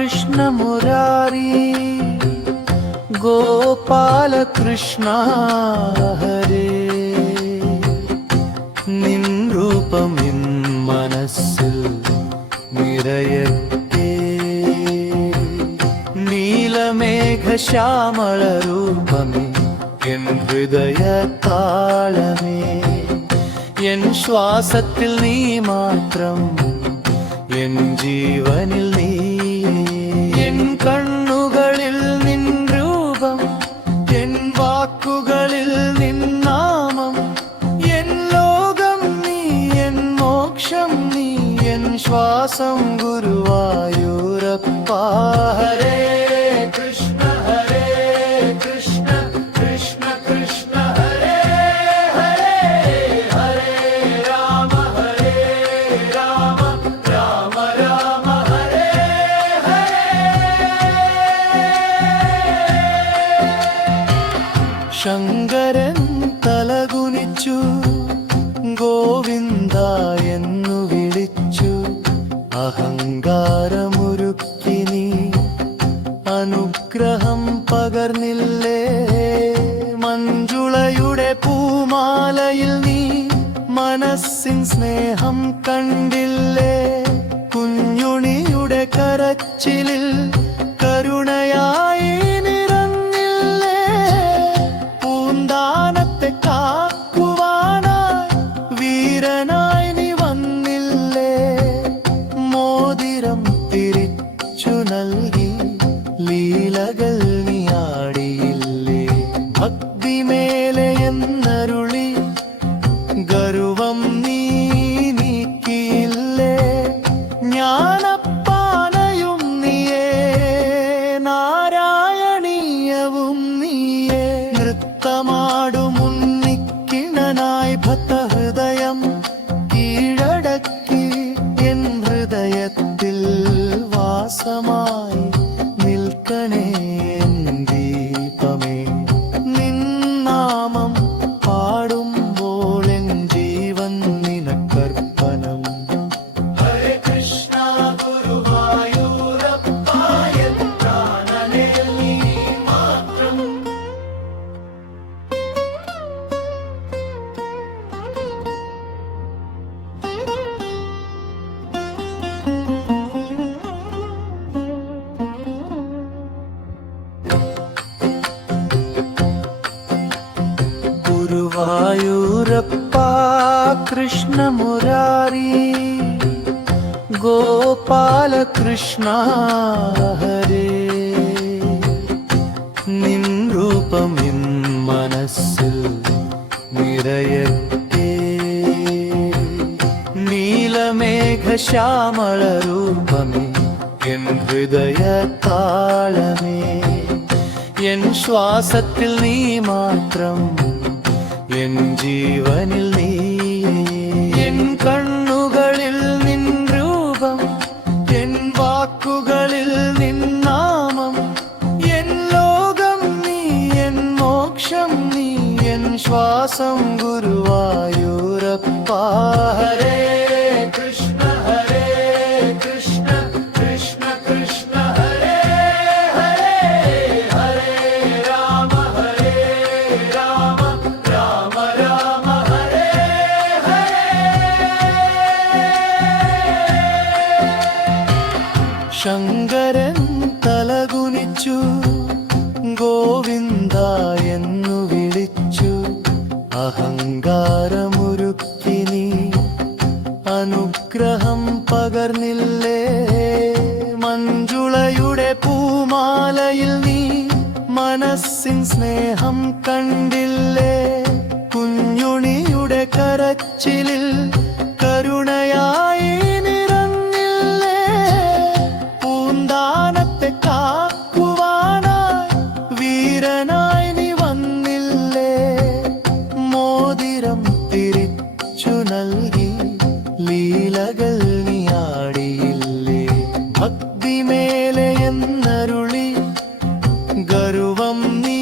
कृष्ण मुरारी गोपाल कृष्ण हरे निन रूपमिन मनस्सिल निरयट्टे नीलमेघ श्यामल रूपमे N ഹൃദയതാളമേ N ശ്വാസത്തിൽ നീ മാത്രം എൻ ജീവനിൽ നീ എൻ കണ്ണുകളിൽ നിൻ രൂപം എൻ വാക്കുകളിൽ നിൻ നാമം എൻ ലോകം നീ എൻ മോക്ഷം നീ എൻ ശ്വാസം ഗുരുവായൂരപ്പ ഹരേ കൃഷ്ണ ഹരേ കൃഷ്ണ കൃഷ്ണ കൃഷ്ണ ഹരേ ഹരേ ഹരേ രാമ രാമ രാമ ഹരേ ഹരേ ശങ്കരൻ തലകുനിച്ചു ഗോവിന്ദ എന്നു വിളിച്ചു അഹങ്കാരമുരുക്കി നീ അനുഗ്രഹം പകർന്നില്ലേ മഞ്ജുളയുടെ പൂമാലയിൽ നീ മനസ്സിൻ സ്നേഹം കണ്ടില്ലേ കുഞ്ഞുണിയുടെ കരച്ചിലിൽ കരുണയായി നിറഞ്ഞില്ലേ പൂന്താനത്തെ കാക്കുവാനായി വീരനായി നീ വന്നില്ലേ മോതിരം തിരിച്ചു നൽകി ലീലകൾ നീ ആടിയില്ലേ ഭക്തിമേലെ എന്നരുളി ഗർവം നീ നീക്കിയില്ലേ ജ്ഞാനപ്പാനയും നീയേ നാരായണീയവും നീയേ നൃത്തമാടും ഉണ്ണിക്കിണനായി ഭക്തഹൃദയം കീഴടക്കി എൻ ഹൃദയത്തിൽ വാസമായി നിൽക്കണേ എൻ ദീപമേ നിൻ നാമം പാടുമ്പോൾ എൻ ജീവൻ നിനക്കർപ്പണം ഹരേ കൃഷ്ണ ഗുരുവായൂരപ്പ എൻ പ്രാണനേ നീ മാത്രം ഗുരുവായൂരപ്പ കൃഷ്ണ മുരാരി ഗോപാല കൃഷ്ണ ഹരേ നിൻ രൂപമിൻ മനസ്സിൽ നിറയട്ടെ നീലമേഘ ശ്യാമള രൂപമേ എൻ ഹൃദയതാളമേ എൻ ശ്വാസത്തിൽ നീ മാത്രം എൻ ജീവനിൽ നീ എൻ കണ്ണുകളിൽ നിൻ രൂപം എൻ വാക്കുകളിൽ നിൻ നാമം എൻ ലോകം നീ എൻ മോക്ഷം നീ എൻ ശ്വാസം ഗുരുവായൂരപ്പ ഹരേ കൃഷ്ണ ഹരേ കൃഷ്ണ കൃഷ്ണ കൃഷ്ണ ഹരേ ഹരേ ഹരേ രാമ രാമ രാമ ഹരേ ഹരേ ശങ്കരൻ തലകുനിച്ചു ഗോവിന്ദ എന്നു വിളിച്ചു അഹങ്കാരമുരുക്കി നീ അനുഗ്രഹം പകർന്നില്ലേ മഞ്ജുളയുടെ പൂമാലയിൽ നീ മനസ്സിൻ സ്നേഹം കണ്ടില്ലേ കുഞ്ഞുണിയുടെ കരച്ചിലിൽ കരുണയായി നിറഞ്ഞില്ലേ പൂന്താനത്തെ കാക്കുവാനായി വീരനായി നീ വന്നില്ലേ മോതിരം തിരിച്ചു നൽകി ലീലകൾ നീ ആടിയില്ലേ ഭക്തിമേലെ എന്നരുളി ഗർവം നീ